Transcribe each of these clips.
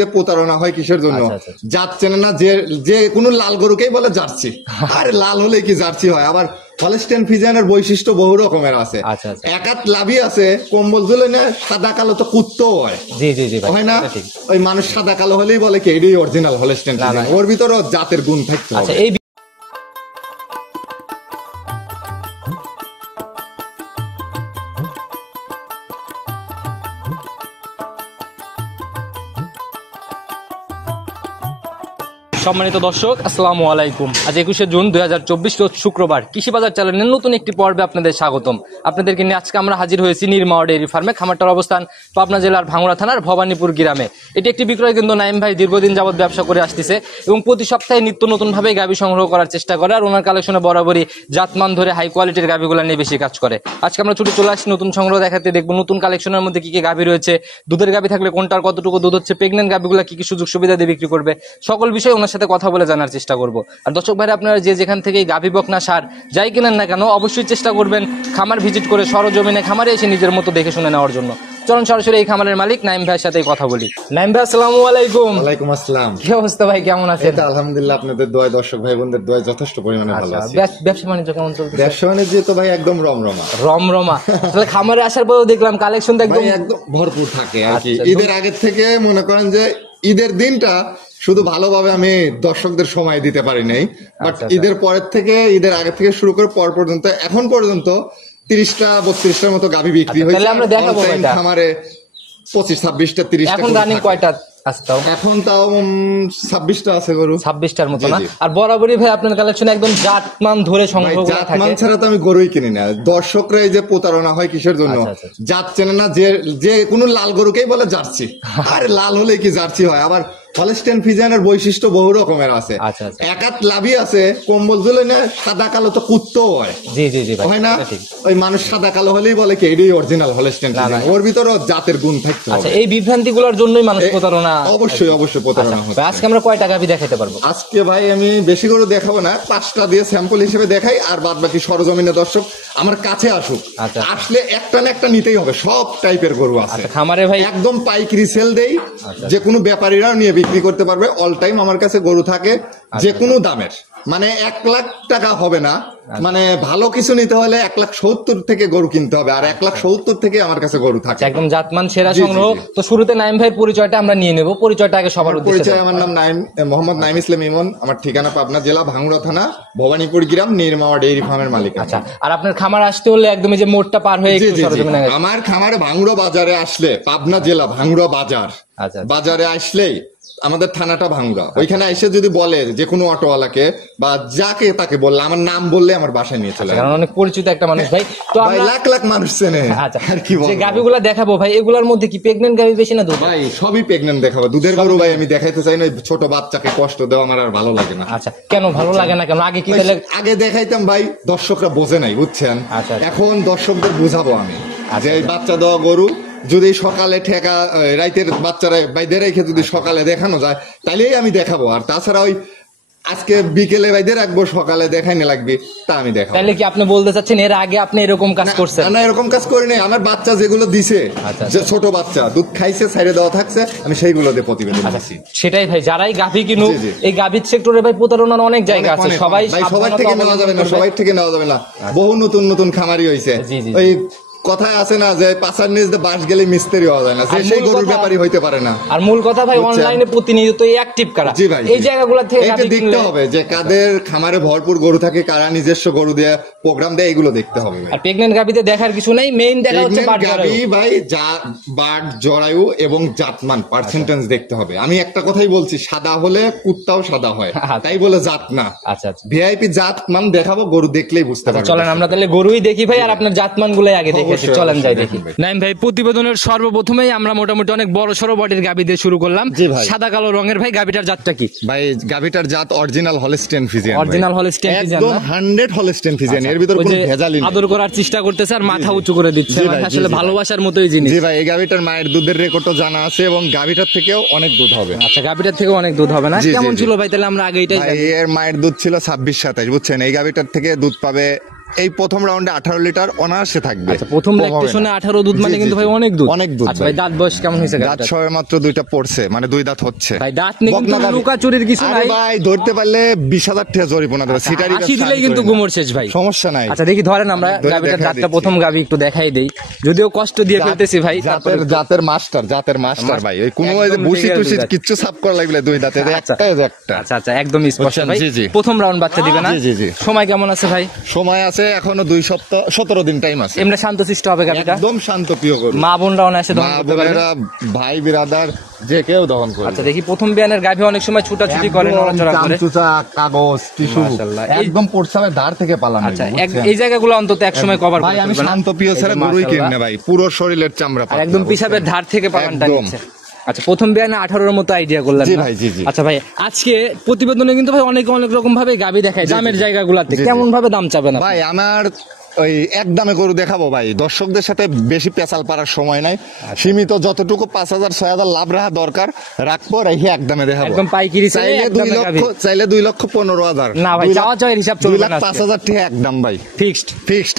যে প্রতারণা হয় কিসের জন্য যাচ্ছে না যে যে কোনো লাল গরুকেই বলে জার্সি। আরে লাল হলে কি জার্সি হয়? আবার হলস্টেইন ফ্রিজিয়ানের বৈশিষ্ট্য বহু রকমের আছে। একাত লাভই আছে, কম্বল ঝুলে না সাদা কালো তো কুত্তাও হয়। জি জি জি হয় না? ওই মানুষ সাদা কালো হলেই বলে কি এটাই অরিজিনাল হলস্টেইন ফ্রিজিয়ান, ওর ভিতরেও জাতের গুণ থাকতে হবে। সম্মানিত দর্শক, আসসালামু আলাইকুম। আজ 21শে জুন 2024 রোজ শুক্রবার। কৃষি বাজার চ্যানেলের নতুন একটি পর্বে আপনাদের স্বাগতম। আপনাদেরকে নিয়ে আজকে আমরা হাজির হয়েছি নিরমাওয়া ডেইরি ফার্মে। খামারটার অবস্থান পাবনা জেলার ভাঙ্গুড়া থানার ভবানীপুর গ্রামে। এটি একটি বিক্রয় কেন্দ্র। নাইম ভাই দীর্ঘদিন যাবত ব্যবসা করে আসতেছে এবং প্রতি সপ্তাহে নিত্য নতুন ভাবে গাভী সংগ্রহ করার চেষ্টা করে। আর ওনার কালেকশনে বরাবরই জাতমান ধরে হাই কোয়ালিটির গাভীগুলো নিয়ে বেশি কাজ করে। আজকে আমরা ছুটে চলে আসছি নতুন সংগ্রহ দেখাতে। দেখবো নতুন কালেকশনের মধ্যে কি কি গাভী রয়েছে, দুধের গাভী থাকলে কোনটার কতটুকু দুধ হচ্ছে, প্রেগনেন্ট গাভীগুলো কি কি সুযোগ সুবিধা দিয়ে বিক্রি করবে, সকল বিষয়ে ওনার সাথে কথা বলে জানার চেষ্টা করব। আর দর্শক ভাইরা, আপনারা যে যেখান থেকে গাভী বকনা সার যাই কেনেন না কেন, অবশ্যই চেষ্টা করবেন খামার ভিজিট করে সরজমিনে খামারে এসে নিজের মতো দেখে শুনে নেওয়ার জন্য। চলুন সরাসরি এই খামারের মালিক নাইম ভাইয়ের সাথে কথা বলি। নাইম ভাই, আসসালামু আলাইকুম। ওয়ালাইকুম আসসালাম। কি অবস্থা ভাই, কেমন আছেন? আলহামদুলিল্লাহ, আপনাদের দোয়ায়, দর্শক ভাই বোনদের দোয়ায় যথেষ্ট পরিমাণে ভালো আছি। ব্যবসা বাণিজ্য কেমন চলছে? ব্যবসা বাণিজ্য তো ভাই একদম রমরমা রমরমা। তাহলে খামারে আসার পরেও দেখলাম কালেকশন একদম ভরপুর থাকে আর কি। ঈদের আগের থেকে মনে করেন যে ঈদের দিনটা শুধু ভালোভাবে আমি দর্শকদের সময় দিতে পারি নাই, বাট ঈদের পরের থেকে, ঈদের আগে থেকে শুরু করে পর পর্যন্ত এখন পর্যন্ত 30টা 32টার মতো গাভী বিক্রি হয়েছে। আমরা দেখাবো খামারে 25-26টা 30টা। এখন রানিং কয়টা? এখন তাও 26টা আছে গরু। 26টার মতো না? আর বরাবরই ভাই আপনার কালেকশন একদম জাতমান ধরে সংগ্রহ করা থাকে। জাতমান ছাড়া তো আমি গরুই কিনি না। দর্শকরা এই যে প্রতারণা হয় কিসের জন্য জাত চেনে না যে কোনো লাল গরুকেই বলে জার্সি। আরে লাল হলে কি জার্সি হয়? আবার হলস্টেইন ফ্রিজিয়ানের বৈশিষ্ট্য বহু রকমের আছে। একাত লাভই আছে, কম্বল ঝুলে না সাদা কালো তো কুত্তাও হয়। জি জি জি হয় না? ওই মানুষ সাদা কালো হলেই বলে কি এটাই অরিজিনাল হলস্টেইন ফ্রিজিয়ান, ওর ভিতরেও জাতের গুণ থাকতে হবে। এই বিভ্রান্তিগুলোর জন্যই মানুষ প্রতারণা। অবশ্যই অবশ্যই প্রতারণা হচ্ছে। আজকে আমরা কয়টা গাভী দেখাতে পারবো? আজকে ভাই আমি বেশি করে দেখাবো না, 5টা দিয়ে স্যাম্পল হিসেবে দেখাই, আর বাদ বাকি সরজমিনে দর্শক আমার কাছে আসুক। আসলে একটা না একটা নিতেই হবে। সব টাইপের গরু আছে খামারে ভাই, একদম পাইকারি সেল দেই, যে কোনো ব্যাপারীরাও নিয়ে বিক্রি করতে পারবে। অল টাইম আমার কাছে গরু থাকে যে কোনো দামের, মানে 1 লাখ টাকা হবে না, মানে ভালো কিছু নিতে হলে 1,70,000 থেকে গরু কিনতে হবে, আর 1,70,000 থেকে আমার কাছে গরু থাকে। একদম জাতমান সেরা সংগ্রহ। তো শুরুতে নাইম ভাই পরিচয়টা আমরা নিয়ে নেব। পরিচয়টা আগে সবার উদ্দেশ্যে। পরিচয়, আমার নাম মোহাম্মদ নাইম ইসলাম ইমন। আমার ঠিকানা পাবনা জেলা ভাঙ্গুড়া থানা ভবানীপুর গ্রাম, নিরমাওয়া ডেইরি ফার্মের মালিক। আচ্ছা, আর আপনার খামার আসতে হলে একদমই যে মোড়টা পার হয়ে আমার খামারে ভাঙ্গুড়া বাজারে আসলে, পাবনা জেলা ভাঙ্গুড়া বাজার, বাজারে আসলেই আমাদের থানাটা ভাঙ্গুড়া, ওইখানে এসে যদি বলে যে কোনো অটোওয়ালাকে বা যাকে তাকে বললে, আমার নাম বললে আমার বাসায় নিয়ে চলে। কারণ অনেক পরিচিত একটা মানুষ ভাই, তো লাখ লাখ মানুষ চেনে। আর কি বলবো, যে গাভীগুলো দেখাবো ভাই, এগুলোর মধ্যে কি প্রেগন্যান্ট গাভী বেশি না দুধ? ভাই সবই প্রেগন্যান্ট দেখাবো। দুধের গরু ভাই আমি দেখাইতে চাই না, ছোট বাচ্চাকে কষ্ট দেওয়া আমার আর ভালো লাগে না। আচ্ছা, কেন ভালো লাগে না? কেন আগে কি তাহলে আগে দেখাইতাম ভাই, দর্শকরা বোঝে নাই, বুঝছেন? এখন দর্শকদের বুঝাবো আমি যে এই বাচ্চা দেওয়া গরু যদি সকালে ঠেকা রাইতের বাচ্চারা বাইদের রেখে যদি সকালে দেখানো যায় তাহলেই আমি দেখাবো। আর তাছাড়া ওই আজকে বিকেলে বাইদের রাখবো, সকালে দেখাইনে লাগবে, তা আমি দেখাবো। তাহলে কি আপনি বলতে চাচ্ছেন এর আগে আপনি এরকম কাজ করছেন? না, এরকম কাজ করিনি। আমার বাচ্চা যেগুলো দিছে, যে ছোট বাচ্চা দুধ খাইছে, সাইডে দেওয়া থাকছে, আমি সেইগুলো দিয়ে প্রতিবেদন দিচ্ছি। সেটাই ভাই, যারাই গাভী কিনুক, এই গাভীর সেক্টরে ভাই প্রতারণার অনেক জায়গা আছে। সবাই থেকে নেওয়া যাবে না, সবাই থেকে নেওয়া যাবে না। বহু নতুন নতুন খামারি হয়েছে। ওই কথায় আছে না যে পাশার নিচ দিয়ে বাঁশ গেলে মিস্ত্রি হওয়া যায় না, সেই গরুর ব্যাপারই হইতে পারে না। আর মূল কথা ভাই, অনলাইনে প্রতিনিয়ত অ্যাক্টিভ কারা, এই জায়গাগুলো থেকে দেখতে হবে যে কাদের খামারে ভরপুর গরু থাকে, কারা নিজস্ব গরু দিয়ে প্রোগ্রাম দেয়, এগুলো দেখতে হবে। আর প্রেগন্যান্ট গাভীতে দেখার কিছু নাই, মেইন দেখা হচ্ছে বাট জরায়ু ভাই, বাট জরায়ু এবং জাতমান পার্সেন্টেজ দেখতে হবে। আমি একটা কথাই বলছি, সাদা হলে কুত্তাও সাদা হয়, তাই বলে জাত না। আচ্ছা, ভিআইপি জাতমান দেখাবো, গরু দেখলেই বুঝতে পারবে। চলেন আমরা তাহলে গরুই দেখি ভাই, আর আপনার জাতমান গুলাই আগে দেখি। চলেন যাই দেখি। নাইম ভাই, প্রতিবেদনের সর্বপ্রথমেই আমরা মোটামুটি অনেক বড় সড়ো বডির গাভী দিয়ে শুরু করলাম। সাদা কালো রঙের ভাই, গাভীটার জাতটা কি? ভাই গাভীটার জাত original Holstein Friesian. Original Holstein Friesian, একদম 100 হলস্টেইন ফ্রিজিয়ান, এর ভিতর কোনো ভেজাল নেই। আদর করার চেষ্টা করতেছে আর মাথা উঁচু করে দিচ্ছে, আসলে ভালোবাসার মতোই জিনিস। জি ভাই, এই গাভীটার মায়ের দুধের রেকর্ডও জানা আছে এবং গাভীটার থেকেও অনেক দুধ হবে। আচ্ছা, গাভীটার থেকেও অনেক দুধ হবে না? কেমন ছিল ভাই তাহলে আমরা আগে এটাই জানি। এর মায়ের দুধ ছিল 26-27, বুঝছেন? এই গাভীটার থেকে দুধ পাবে এই প্রথম রাউন্ডে 18 লিটার অনায়াসে থাকবে। আচ্ছা, প্রথম ল্যাকটেশনে 18 দুধ মানে জি, কিন্তু জি, ভাই জি। অনেক দুধ। অনেক দুধ আচ্ছা ভাই, দাঁত বয়স কেমন হয়েছে দাঁত গাভীটার? সবে মাত্র 2টা পড়ছে, মানে 2 দাঁত হচ্ছে। ভাই দাঁত নেই কিন্তু বকনা গাভী। লুকাচুরির কিছু আরে নাই। ভাই ধরতে পারলে 20,000 টাকা জরিমানা দেবে। সিটারি হাসি দিলেই কিন্তু গুমর শেষ ভাই। সমস্যা নাই। আচ্ছা দেখি ধরেন আমরা ধরে গাভীটার দেখাই দাঁতটা দিচ্ছি। প্রথম গাভী একটু দেখাই দেই, যদিও কষ্ট দিয়ে ফেলতেছি ভাই। তারপরে জাতের মাস্টার ভাই, ওই কোনো ওই যে একদম বুসি legal টুসি দুই দাঁত। কিচ্ছু সাফ করা লাগবে 2 দাঁতে, আচ্ছা। একটা এই যে একটা। আচ্ছা আচ্ছা, একদম স্পষ্ট বুঝছেন? ভাই। জি, জি। প্রথম রাউন্ড বাচ্চা দিবে না? জি, জি, জি। সময় কেমন আছে ভাই? সময় আছে এখনো 2 সপ্তাহ 17 দিন টাইম আছে। এমনি শান্তশিষ্ট হবে গাভীটা? একদম শান্ত প্রিয় গরু। মা বোনরা অনায়াসে দহন মা করতে পারবে? বোনেরা ভাই বিরাদার যে কেউ দহন করে। আচ্ছা দেখি প্রথম বিয়ানের গাভী অনেক সময় ছুটাছুটি করে, নড়াচড়া করে। চামচুচা, কাগজ, টিস্যু মাশাআল্লাহ। একদম প্রস্রাবের ধার থেকে পালানো। আচ্ছা এই জায়গাগুলো অন্তত এক সময় কভার ভাই আমি শান্ত প্রিয় ছেড়ে গরুই কিনে ভাই, পুরো শরীরের চামড়া আর পাতলা, একদম বুঝছেন? পিসাবের ধার থেকে পালানটা একদম। নিচ্ছে। আচ্ছা প্রথম বিয়ানে 18-এর মতো আইডিয়া করলেন জি না? ভাই, জি, জি। আচ্ছা ভাই, আজকে প্রতিবেদনে কিন্তু ভাই অনেক রকম ভাবে গাভী দেখায় দামের জায়গাগুলোতে, জি, জি। কেমন ভাবে দাম চাবেন আপনি? ভাই আমার ওই এক দামে গরু দেখাবো ভাই, দর্শকদের সাথে বেশি পেঁচাল পারার সময় নাই। সীমিত যতটুকু 5,000-6,000 লাভ রাখা দরকার রাখবো, রেখে এক দামে দেখাবো। একদম পাইকারি চাইলে চাইলে এক 2 দামে গাভী। লক্ষ, চাইলে 2,15,000। না ভাই, চাওয়া চাওয়ার হিসাব চলবে না আজকে। 2,05,000 টাকা একদম ভাই, ফিক্সড।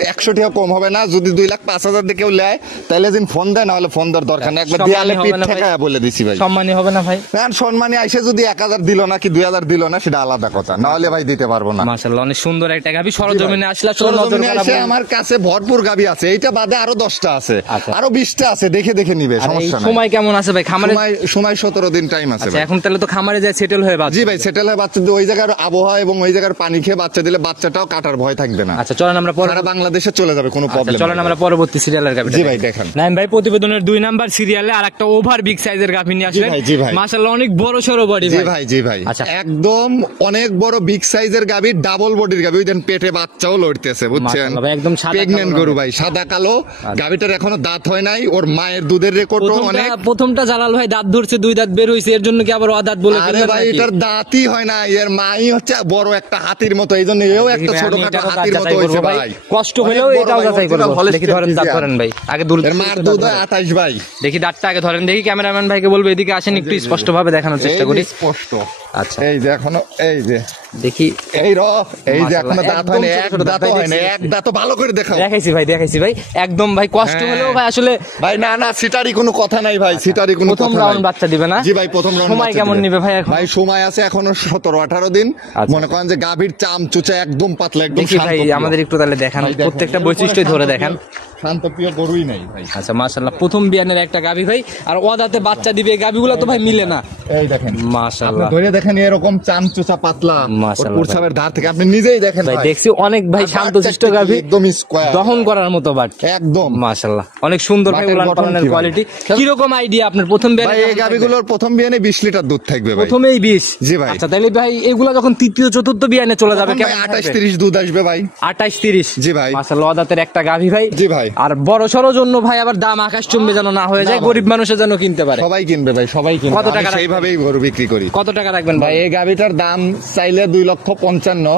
100 টাকা কম হবে না। যদি 2,05,000 দিয়ে কেউ নেয় তাহলে দিন ফোন দেয়, না হলে ফোন দেওয়ার দরকার নেই। একবার সম্মানী দেয়ালে হবে পিঠ না ভাই? ঠেকায় বলে দিছি ভাই। সম্মানী হবে না ভাই? আর সম্মানী আইসে যদি 1,000 দিল না কি 2,000 দিল না সেটা আলাদা কথা, না হলে ভাই দিতে পারবো না। মাশাআল্লাহ, অনেক সুন্দর একটা গাভী। সরজমিনে আসলে আসলে নজর সরজমিনে করা এসে বলে। আমার কাছে ভরপুর গাবি আছে, এইটা বাদে আরো 10টা আছে, আচ্ছা। আরো 20টা আছে, দেখে নিবে, আর এই সমস্যা নাই। সময় কেমন আছে ভাই খামারে? সময় 17 দিন টাইম আছে আচ্ছা ভাই। এখন তাহলে তো খামারে যায় সেটেল হয়ে বাদ। জি ভাই, সেটেল হয় বাচ্চা দিয়ে ওই জায়গার আবহাওয়া এবং ওই জায়গার পানি খেয়ে বাচ্চা দিলে বাচ্চাটাও কাটার ভয় থাকবে না। আচ্ছা চলেন আমরা পরে, সারা বাংলাদেশে চলে যাবে, কোনো প্রবলেম চলেন আমরা পরবর্তী সিরিয়ালের গাভী। জি ভাই দেখান। নাইম ভাই প্রতিবেদনের 2 নাম্বার সিরিয়ালে আর একটা ওভার বিগ সাইজের গাভী নিয়ে আসলেন। ভাই, জি ভাই। মাশাআল্লাহ অনেক বড় সরো বডি জি ভাই। ভাই, জি ভাই, আচ্ছা। একদম অনেক বড় বিগ সাইজের গাবি, ডাবল বডির গাবি, ওই দেন পেটে বাচ্চাও লড়তেছে, বুঝছেন? মাশাআল্লাহ ভাই, একদম সাদা প্রেগন্যান্ট কালো গরু ভাই, সাদা কালো। গাবিটার এখনো দাঁত হয় নাই, ওর মায়ের দুধের রেকর্ডও অনেক। প্রথমটা জালাল ভাই দাঁত ধরছে, 2 দাঁত বের হইছে, এর জন্য কি আবার অদাঁত বলে আরে ফেললেন ভাই নাকি? এটার দাঁতই হয় না, এর মাই হচ্ছে বড় একটা হাতির মতো, এই জন্য এও একটা দেখি ভাই, আমি ছোটখাটো এটারও দাঁত হাতির মতো যাচাই হয়েছে করবো ভাই। ভাই। কষ্ট অনেক হলেও বড় এটাও ভাই, যাচাই original করবো। Holstein দেখি ধরেন দাঁত Friesian। ধরেন ভাই, আগে দুল এর মার দুধ হয় 28 ভাই। দেখি দাঁতটা আগে ধরেন, দেখি ক্যামেরাম্যান ভাইকে বলবো এদিকে আসেন, একটু স্পষ্ট ভাবে দেখানোর চেষ্টা এই করি। যে স্পষ্ট। আচ্ছা এই যে এখনো, এই যে দেখি, এই যে এখনো মাশাআল্লাহ, দাঁত হয় না, একদম এক ছোট ছোট দাঁত দাঁত হয় না, দেখছি। এক দাঁত ভালো করে দেখাও দেখাইছি ভাই একদম ভাই, কষ্ট হ্যাঁ। হলেও ভাই আসলে ভাই। না সিটারি কোনো কথা নাই ভাই, সিটারি কোনো প্রথম কথা রাউন্ড নাই। বাচ্চা দিবে না? জি ভাই, প্রথম রাউন্ড সময় কেমন নিবে ভাই এখন? ভাই সময় আছে এখনো 17-18 দিন। আচ্ছা। মনে করেন যে গাভীর চাম চুচা একদম পাতলা, একদম দেখি ভাই শান্ত। আমাদের একটু তাহলে দেখান, ভাই দেখেন, প্রত্যেকটা এর বৈশিষ্ট্যই উপরে ধরে শান্ত দেখান। শান্ত প্রিয় গরুই নাই ভাই। আচ্ছা মাশাআল্লাহ, প্রথম বিয়ানের একটা গাভী ভাই, আর ওদাতে বাচ্চা দিবে, এই গাভীগুলো তো ভাই মিলে না। এই দেখেন, আপনি মাশাআল্লাহ ধরে দেখেন এরকম চাম চুচা পাতলা, মাশাআল্লাহ পুরসাবের ধার থেকে আপনি নিজেই দেখেন ভাই, ভাই। দেখছি অনেক ভাই আর শান্তশিষ্ট বাচ্চাটা গাভী, একদম স্কয়ার, দহন করার মতো বাট একদম মাশাআল্লাহ অনেক সুন্দর ভাই। বাটের উলান গঠন পালানের কি ভাই? কোয়ালিটি কিরকম আইডিয়া আপনার প্রথম ভাই? বিয়ানে? এই গাভীগুলোর প্রথম বিয়ানে 20 লিটার দুধ থাকবে ভাই, প্রথমেই 20? জি ভাই। আচ্ছা তাহলে ভাই এগুলা যখন তৃতীয় চতুর্থ বিয়ানে চলে যাবে তখন ভাই কেমন 28-30 দুধ আসবে ভাই। 28-30? জি ভাই। মাশাআল্লাহ ওদাতের একটা গাভী ভাই। জি ভাই। আর বড় সড়ো জন্য ভাই আবার দাম আকাশ চুম্বে যেন না হয়ে যায়, না ভাই। গরিব মানুষের যেন কিনতে পারে। সবাই কিনবে ভাই, সবাই কিনবে। কত টাকা আমি রাখবেন? সেইভাবেই গরু বিক্রি করি কত টাকা রাখবেন ভাই। ভাই? এই গাভীটার দাম চাইলে 2,55,000,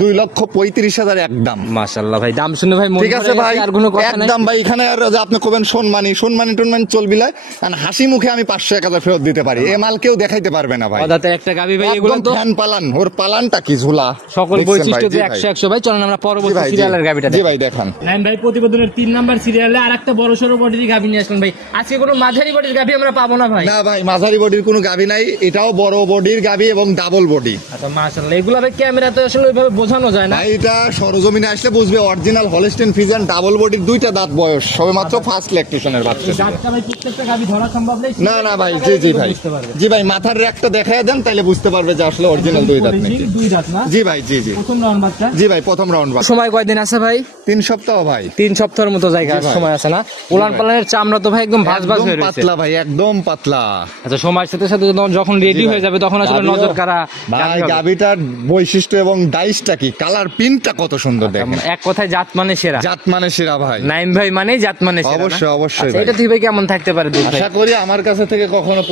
2,35,000 একদম। মাশাআল্লাহ ভাই, দাম শুনে ভাই মনে ঠিক আছে পড়ে ভাই, গেছে, আর কোনো কথা নাই। একদম ভাই। এখানে আর যে আপনি কবেন সম্মানী টনমানি চলবি না, কারণ হাসি মুখে আমি 500-1000 ফেরত দিতে পারি, এ মাল কেউ দেখাইতে পারবে না ভাই। ওদাতের একটা গাভী ভাই, এগুলো একদম তো ফ্যান পালান, ওর পালানটা কি ঝুলা, সকল দেখছেন বৈশিষ্ট্য ভাই? জি ভাই। 100 ভাই। চলেন আমরা জি পরবর্তী ভাই, জি। সিরিয়ালের গাভীটা জি দেখি। ভাই দেখান। নাইম ভাই প্রতিবেদনের 3 নাম্বার সিরিয়ালে আর একটা বড় সড়ো বডির গাভী নিয়ে আসলেন ভাই। আজকে কোনো মাঝারি বডির গাভী আমরা পাবো না ভাই? না ভাই, মাঝারি বডির কোনো গাভী নাই, এটাও বড় বডির গাভী এবং ডাবল বডি আচ্ছা মাশাআল্লাহ, এগুলা ভাই ক্যামেরাতে আসলে ওইভাবে বোঝানো যায় না। ভাই। এটা সরজমিনে আসলে বুঝবে, অরিজিনাল হলস্টেইন ফ্রিজিয়ান ডাবল বডির 2টা দাঁত বয়স, সবে মাত্র ফার্স্ট ল্যাকটেশনের বাচ্চা। এই দাঁতটা ভাই প্রত্যেকটা গাভী ধরা সম্ভব নেই। না ভাই, জি ভাই, জি ভাই, মাথার রেকটা দেখায় দেন, তাইলে বুঝতে পারবে যে আসলে অরিজিনাল 2 দাঁত নাকি। 2 দাঁত না? জি ভাই, জি প্রথম রাউন্ড বাচ্চা। জি ভাই, প্রথম রাউন্ড বাচ্চা। সময় কয়দিন আছে ভাই? 3 সপ্তাহ ভাই। 3 সপ্তাহের মতো জায়গা জি ভাই। সময় আছে না? উলান পালানের চামড়া তো ভাই একদম ভাঁজ একদম হয়ে রয়েছে। পাতলা ভাই, একদম পাতলা। আচ্ছা সময়ের সাথে সাথে যখন রেডি জি হয়ে ভাই। যাবে তখন আসলে নজর কারা ভাই গাবিটার বৈশিষ্ট্য এবং ডাইসটা কি, কালার প্রিন্টটা কত সুন্দর দেখেন। এক কথায় জাত মানে সেরা। জাত মানে সেরা ভাই। নাইম ভাই মানে জাত মানে সেরা না? অবশ্যই, অবশ্যই আচ্ছা, ভাই। এটা থেকে কেমন থাকতে পারে দুধ ভাই? আশা করি আমার কাছে থেকে কখনো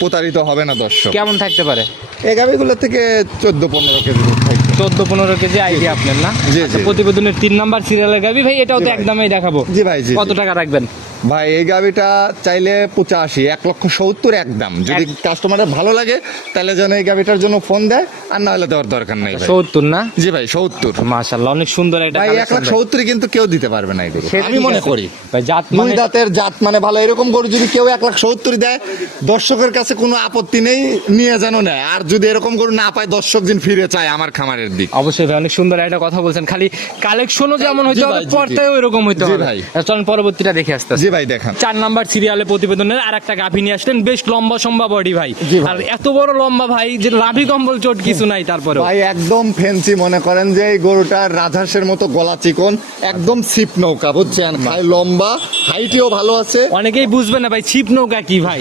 প্রতারিত হবে না দর্শক। কেমন থাকতে পারে? এই গাবিগুলো থেকে 14-15 কেজি দুধ থাকবে। 14-15 কেজি আইডিয়া আপনার না? জি, আচ্ছা, জি। প্রতিবেদনের 3 নাম্বার সিরিয়ালের গাভী ভাই, এটাও তো একদমই দেখাবো। জি ভাই, জি কত জি। টাকা রাখবেন? ভাই এই গাভিটা চাইলে 85, 1,70,000 একদম। যদি কাস্টমারের ভালো লাগে তাহলে যেন এই গাভিটার জন্য ফোন দেয়, আর না হলে দেওয়ার দরকার নেই ভাই। 70 না? জি ভাই 70। মাশাআল্লাহ অনেক সুন্দর এটা ভাই 1,70,000 কিন্তু কেউ দিতে পারবে না এই গরু, আমি মনে করি। ভাই জাত দুই মানে দাঁতের জাত মানে ভালো, এরকম গরু যদি কেউ 1,70,000 দেয় দর্শকের কাছে কোনো আপত্তি নেই, নিয়ে যেন নেয়। আর যদি এরকম গরু না পায় দর্শক দিন ফিরে চায় আমার খামারের দিক। অবশ্যই ভাই অনেক সুন্দর একটা কথা বলছেন, খালি কালেকশনও যেমন হইতে জি হবে ভাই, জি, পর্দায়ও এরকম হইতে জি হবে ভাই। চলুন পরবর্তীটা দেখে আসতে। জি ভাই দেখান। 4 নাম্বার সিরিয়ালে প্রতিবেদনের আরেকটা গাভী নিয়ে আসলেন, বেশ লম্বা সম্বা বডি ভাই। জি ভাই। আর এত বড় লম্বা ভাই যে লাভি কম্বল চোট কিছু নাই তারপরে ভাই একদম ফেন্সি, মনে করেন যে এই গরুটার রাজহাঁসের মতো গলা চিকন, একদম ছিপ নৌকা, বুঝছেন? খাই লম্বা, হাইটেও ভালো আছে। অনেকেই বুঝবে না ভাই ছিপ নৌকা কি ভাই।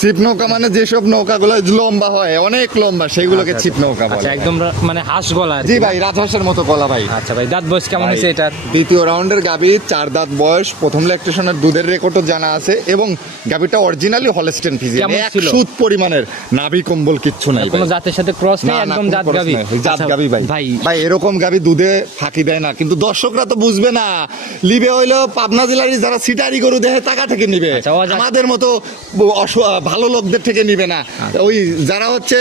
ছিপ নৌকা মানে যেসব নৌকাগুলো লম্বা হয়, অনেক লম্বা, সেগুলোকে ছিপ নৌকা বলে। আচ্ছা একদম মানে হাঁস গলা আর কি। জি ভাই রাজহাঁসের মতো গলা ভাই। আচ্ছা ভাই দাঁত বয়স কেমন হয়েছে এটার? দ্বিতীয় রাউন্ডের গাভী, 4 দাঁত বয়স, প্রথম ল্যাকটেশনের দুধের রেকর্ডও জানা আছে, এবং গাভীটা অরিজিনালি হলস্টেইন ফ্রিজিয়ান, কেমন ছিল? 1 পরিমাণের নাভি কম্বল কিচ্ছু নাই কোনো ভাই। জাতের সাথে ক্রস নেই, না, না, একদম কোনো জাত খরচ গাভী। নাই, জাত আচ্ছা, গাভী ভাই। ভাই ভাই এরকম গাভী দুধে ফাঁকি দেয় না, কিন্তু দর্শকরা তো বুঝবে না। লিবে হইলো পাবনা জেলার যারা সিটারি গরু দেহে টাকা থেকে নিবে, আচ্ছা, আমাদের মতো ভালো লোকদের থেকে নিবে না। ওই যারা হচ্ছে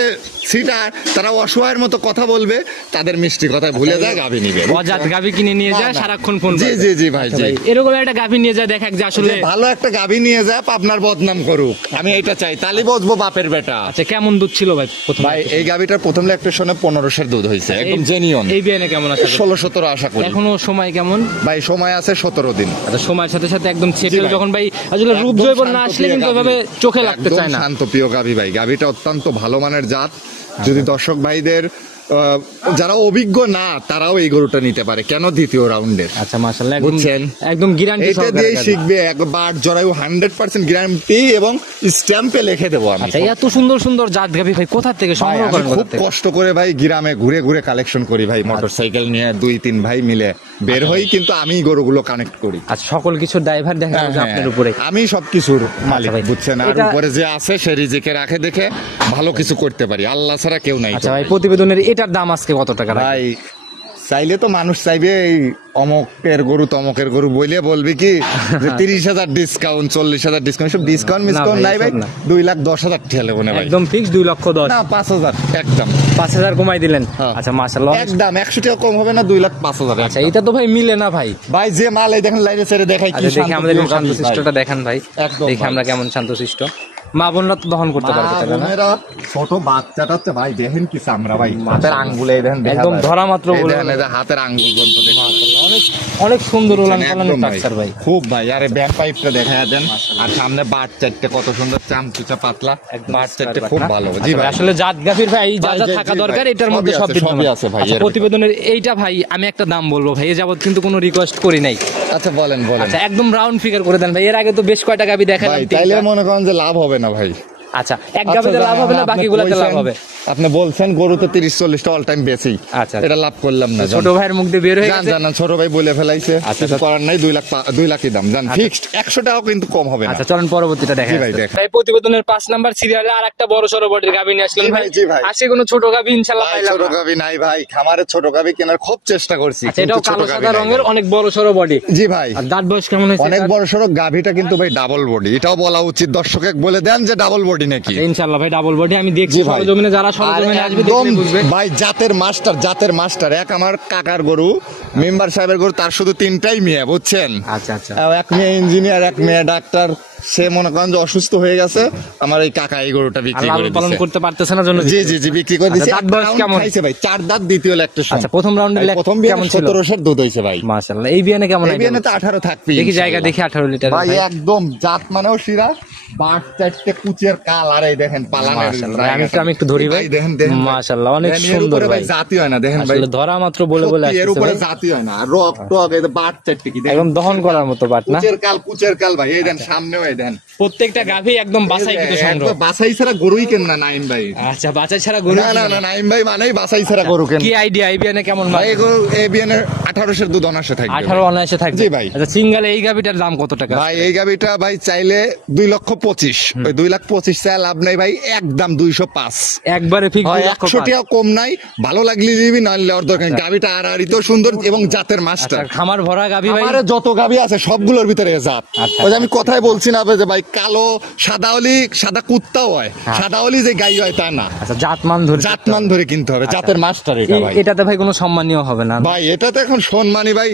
সিটার, তারা অসহায়ের মতো কথা বলবে, তাদের মিষ্টি কথায় ভুলে যায়, গাভী নিবে। অজাত গাভী কিনে নিয়ে যায়, না, না। সারাক্ষণ ফোন জি করে। জি জি ভাই, আচ্ছা জি। ভাই, এরকম একটা গাভী নিয়ে যায় দেখাক যে আসলে যে ভালো একটা গাভী নিয়ে যায়, আপনার বদনাম করুক, আমি এটা চাই, তালি বসবো বাপের বেটা। আচ্ছা কেমন দুধ ছিল ভাই প্রথম? ভাই এই গাভীটার প্রথম ল্যাকটেশনে 1500 দুধ হয়েছে, একদম জেনিয়ন। এই বিয়ানে কেমন আছে? 16-17 আশা করি। এখনো সময় কেমন? ভাই সময় আছে 17 দিন। আচ্ছা সময়ের সাথে সাথে একদম জি সেটেল ভাই। যখন ভাই আসলে রূপ একদম জৈবন না আসলে শান্তপ্রিয় কিন্তু গাভী। এভাবে চোখে লাগতে একদম চায় না। শান্তপ্রিয় গাভী ভাই, গাভীটা অত্যন্ত ভালো মানের জাত। যদি দর্শক ভাইদের যারা অভিজ্ঞ না, তারাও এই গরুটা নিতে পারে। কেন? দ্বিতীয় রাউন্ডের। আচ্ছা মাশাআল্লাহ একদম বুঝছেন? একদম গ্যারান্টি এটা দিয়ে শিখবে, একবার জরায়ু 100% গ্যারান্টি এবং স্ট্যাম্পে লিখে দেবো আমি। আচ্ছা এত সুন্দর সুন্দর জাত গাভী ভাই কোথা থেকে ভাই, সংগ্রহ আমি করেন? খুব কষ্ট করে ভাই গ্রামে ঘুরে ঘুরে কালেকশন করি ভাই, মোটরসাইকেল নিয়ে 2-3 ভাই মিলে বের হই, কিন্তু আমি গরুগুলো কানেক্ট করি। আচ্ছা সকল কিছুর ড্রাইভার দেখা হ্যাঁ, যাচ্ছে হ্যাঁ, আপনার উপরে। আমি সবকিছুর মালিক, ভাই, বুঝছেন? আর এটা- উপরে যে আছে সে রিজিকে রাখে দেখে ভালো কিছু করতে পারি, আল্লাহ ছাড়া কেউ নাই। আচ্ছা ভাই প্রতিবেদনের এটার দাম আজকে কত টাকা রাখবেন? ভাই চাইলে তো মানুষ চাইবে এই অমকের গরু তমকের গরু বলে বলবি কি যে 30,000 ডিসকাউন্ট, 40,000 ডিসকাউন্ট, সব ডিসকাউন্ট মিসকাউন্ট ভাই, নাই ভাই। এসব না। 2,10,000 ঠেলে বনে ভাই, একদম ফিক্স 2,10,000 না 5,000 একদম। 5,000 কমাই দিলেন। হ্যাঁ। আচ্ছা মাশাআল্লাহ। একদম 100 টাকা কম হবে না, 2,05,000। আচ্ছা এটা তো ভাই মিলে না ভাই। ভাই যে মাল এই দেখেন লাইনে ছেড়ে দেখাই কি আচ্ছা দেখি আমাদের শান্তপ্রিয় গাভী শান্তশিষ্টটা ভাই। দেখান ভাই, একদম দেখি ভাই। আমরা কেমন শান্তশিষ্ট। মা বোনরা তো দহন করতে পারবে মা তাই না? বোনেরা, ছোট বাচ্চাটা হচ্ছে ভাই দেখেন কি চামড়া ভাই, হাতের আঙ্গুলে এই দেখেন দেখা একদম যায়। ধরা মাত্র এই বলে দেখেন, এই যে হাতের আঙ্গুল পর্যন্ত দেখেন। অনেক অনেক সুন্দর উলান পালান একদম ভাই, স্ট্রাকচার ভাই। খুব ভাই। আরে ব্যাক পাইপটা দেখা দেন, আর সামনে বাট চারটে কত সুন্দর, চামচুচা পাতলা বাট চারটে, খুব ভালো। জি আচ্ছা ভাই, ভাই, আসলে জাত গাভীর ভাই যা ভাই, যা জি, থাকা জি দরকার ভাই, এটার সবই মধ্যে সব আছে, বিদ্যমান। সবই আছে ভাই, আচ্ছা, এর প্রতিবেদনের এইটা ভাই আমি একটা দাম বলবো ভাই, এ যাবত কিন্তু কোনো রিকোয়েস্ট করি নাই। আচ্ছা বলেন বলেন আচ্ছা একদম রাউন্ড ফিগার করে দেন ভাই, এর আগে তো বেশ কয়টা গাভী দেখালাম ভাই, তিনটা। তাইলে মনে করেন যে লাভ হবে না ভাই। আচ্ছা এক গাভীতে লাভ হবে না, আপনি বাকিগুলোতে লাভ কইছেন- হবে। আপনি বলছেন গরু তো 30-40টা অল টাইম বেশি, আচ্ছা। এটা লাভ করলাম না। ছোট ভাইয়ের মুখ দিয়ে বের হয়ে গেছে। জান ছোট ভাই বলে ফেলাইছে, আচ্ছা, কিছু করার নাই। 2 লাখই দাম জান, ফিক্সড। 100 টাকাও কিন্তু কম হবে না। আচ্ছা চলেন পরবর্তীটা দেখা জি ভাই, যাচ্ছে। দেখান। ভাই প্রতিবেদনের 5 নাম্বার সিরিয়ালে আর একটা বড় সড়ো বডির গাভী নিয়ে আসলেন জি ভাই। ভাই, জি ভাই। আজকে কোনো ছোট গাভী ইনশাআল্লাহ ভাই, পাইলাম ছোট না। গাভী নাই ভাই, খামারে ছোট গাভী কেনার খুব চেষ্টা করছি, আচ্ছা কিন্তু এটাও ছোট কালো গাভী সাদা নাই রঙের ভাই। অনেক বড় সড়ো বডি। জি ভাই, আর দাঁত বয়স কেমন হয়েছে? অনেক বড় সড়ক গাভীটা কিন্তু ভাই ডাবল বডি, এটাও বলা উচিত, দর্শকে বলে দেন যে ডাবল বডি নাকি। ইনশাআল্লাহ ভাই ডাবল বডি আমি দেখছি জি ভাই। সরজমিনে, যারা সরজমিনে আর আসবে একদম দেখলে বুঝবে। ভাই জাতের মাস্টার এক আমার কাকার গরু, মেম্বার সাহেবের গরু, তার শুধু 3টাই মেয়ে, বুঝছেন? আচ্ছা আচ্ছা এক মেয়ে ইঞ্জিনিয়ার, এক মেয়ে ডাক্তার। সে মনে করেন যে অসুস্থ হয়ে গেছে, আমার এই কাকা এই গরুটা বিক্রি করে লালন পালন দিয়েছে। করতে পারতেছে না জন্য জি জি জি, বিক্রি করে দিয়েছে। আচ্ছা, দাঁত বয়স কেমন? খাইছে ভাই 4 দাঁত, দ্বিতীয় ল্যাকটেশন। আচ্ছা প্রথম রাউন্ডের প্রথম কেমন ছিল? 1700 দুধ হইছে ভাই। মাশাআল্লাহ এই বিয়ানে কেমন এই বিয়ানে তো 18 থাকবে। দেখি জায়গা দেখি 18 লিটার ভাই একদম জাত মানেও শিরা, বাট চারটে কুচের কাল, আর এই দেখেন পালানের মাশাআল্লাহ আমি একটু ধরি ভাই। দেখেন দেখেন ভাই। মাশাআল্লাহ অনেক দেখেন, এর সুন্দর উপরে ভাই। জাতি হয় না, দেখেন ভাই, আসলে ধরা মাত্র বলে বলে সত্যি এর আসছে উপরে ভাই। জাতি হয় না, রক টক এই যে বাট চারটে কি দেখেন, একদম দহন করার মতো বাট না? কুচের কাল ভাই, এই দেন সামনেও এই দেন প্রত্যেকটা গাভী একদম বাছাই কিন্তু সংগ্রহ। একবার বাছাই ছাড়া গরুই কেন না নাইম ভাই। আচ্ছা, বাছাই ছাড়া গরু না না না, নাইম ভাই মানেই বাছাই ছাড়া গরু কেন। কি আইডিয়া এবিএন এ কেমন ভাই গরু এবিএন এর 18 দুধ অনাসে থাকবে। 18 অনায়াসে থাকবে। জি ভাই। আচ্ছা, সিঙ্গেল এই গাভীটার দাম কত টাকা? ভাই এই গাবিটা ভাই চাইলে 2,25,000, ওই 2,25,000 চাই লাভ নাই ভাই, একদম 205। একবারে ফিক্স 100 টাকা কম নাই, ভালো লাগলে দিবি, না নেওয়ার দরকার নেই। গাবিটা আড়াআড়ি তো সুন্দর এবং জাতের মাস্টার। খামার ভরা গাভী ভাই। আমার যত গাবি আছে সবগুলোর ভিতরে জাত। আচ্ছা। ওই যে আমি কথাই বলছি না যে ভাই কালো সাদা হলি সাদা কুত্তাও হয়, সাদা হলি যে গাই হয় তা না। আচ্ছা, জাতমান ধরে জাতমান ধরে কিনতে হবে, জাতের মাস্টার এটা ভাই। এটাতে ভাই কোনো সম্মানীয় হবে না ভাই এটাতে এখন সম্মানী ভাই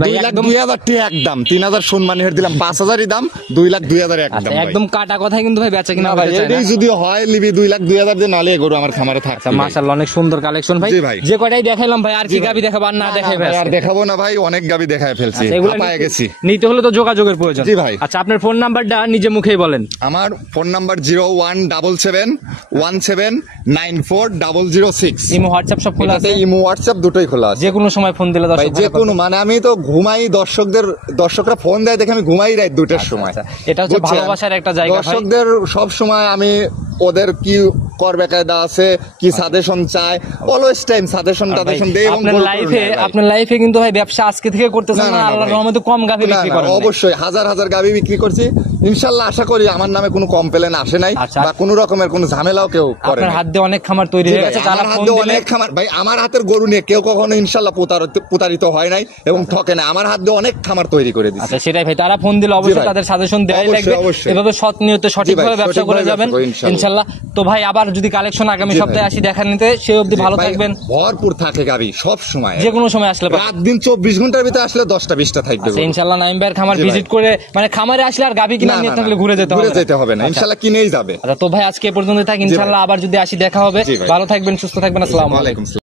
ভাই 2,02,000 টাকা একদম, 3,000 সম্মানী হের দিলাম, 5,000 দাম, 2,02,000 একদম আচ্ছা, ভাই। একদম কাটা কথাই কিন্তু ভাই বেচা কিনা না ভাই হতে চায় না। এটাই যদি হয় লিবি 2,02,000 দিয়ে, নালে গরু আমার খামারে থাকছে। আচ্ছা, মাশাআল্লাহ অনেক সুন্দর কালেকশন ভাই। জি ভাই। যে কয়টাই দেখাইলাম ভাই, আর কি গাভী দেখাবো আর না দেখাই ভাই? আর দেখাবো না ভাই, অনেক গাবি দেখায় ফেলছি, পায়ে গেছি। নিতে হলে তো যোগাযোগের প্রয়োজন। জি ভাই। আচ্ছা, আপনার ফোন নাম্বারটা নিজে মুখেই বলেন। আমার ফোন নাম্বার 01771794006। ইমো হোয়াটসঅ্যাপ সব খোলা আছে? ইমো হোয়াটসঅ্যাপ দুটোই খোলা আছে যে কোনো সময় ফোন দিলে ভাই, দর্শক যে কোনো মানে আমি তো ঘুমাই, দর্শকরা ফোন দেয় দেখে আমি ঘুমাই রাত 2টার সময়। আচ্ছা, এটা হচ্ছে বুঝছেন? ভালোবাসার একটা জায়গা ভাই। দর্শকদের সব সময় আমি ওদের কি করবে কায়দা আছে, কি সাজেশন চায়, অলওয়েজ টাইম সাজেশন টাজেশন দেই। এবং আপনার লাইফে কিন্তু ভাই ব্যবসা আজকে থেকে করতেছেন না, আল্লাহর রহমতে কম গাভী বিক্রি করেন। অবশ্যই হাজার হাজার গাভী বিক্রি করছি ইনশাআল্লাহ। আশা করি আমার নামে কোনো কমপ্লেন আসে নাই, আচ্ছা। বা কোনো রকমের কোনো ঝামেলাও কেউ করে আপনার নাই। হাত দিয়ে অনেক খামার তৈরি হয়ে গেছে, যারা ফোন দিলে অনেক খামার ভাই, আমার হাতের গরু নিয়ে কেউ কখনো ইনশাআল্লাহ প্রতারিত হয় নাই এবং ঠকে নাই। আমার হাত দিয়ে অনেক খামার তৈরি করে দিচ্ছে। আচ্ছা, সেটাই ভাই, তারা ফোন দিলে অবশ্যই ভাই। তাদের সাজেশন দেওয়াই অবশ্যই, লাগবে। অবশ্যই। এভাবে সৎ নিয়তে সঠিকভাবে জি ভাই, ব্যবসা করে সঠিকভাবে যাবেন ব্যবসা করবো, ইনশাআল্লাহ। তো ভাই আবার যদি কালেকশন আগামী জি ভাই। সপ্তাহে আসি দেখা নিতে, সেই অবধি ভালো ভাই, থাকবেন। ভরপুর থাকে গাভী সব সময়, যে কোনো সময় আসলে পাবেন। রাত দিন 24 ঘন্টার ভিতরে আসলে 10টা-20টা থাকবে আচ্ছা, গরু। ইনশাআল্লাহ নাইম ভাইয়ের খামার জি ভাই। ভিজিট করে, মানে খামারে আসলে আর গাভী কিনা না, নিয়ে না, থাকলে না, ঘুরে যেতে হবে না, আচ্ছা। ইনশাআল্লাহ কিনেই যাবে। আচ্ছা, তো ভাই আজকে এ পর্যন্ত থাক, ইনশাআল্লাহ আবার যদি আসি দেখা হবে। জি ভাই। ভালো থাকবেন, সুস্থ থাকবেন, আসসালামু আলাইকুম। ওয়ালাইকুম আসসালাম।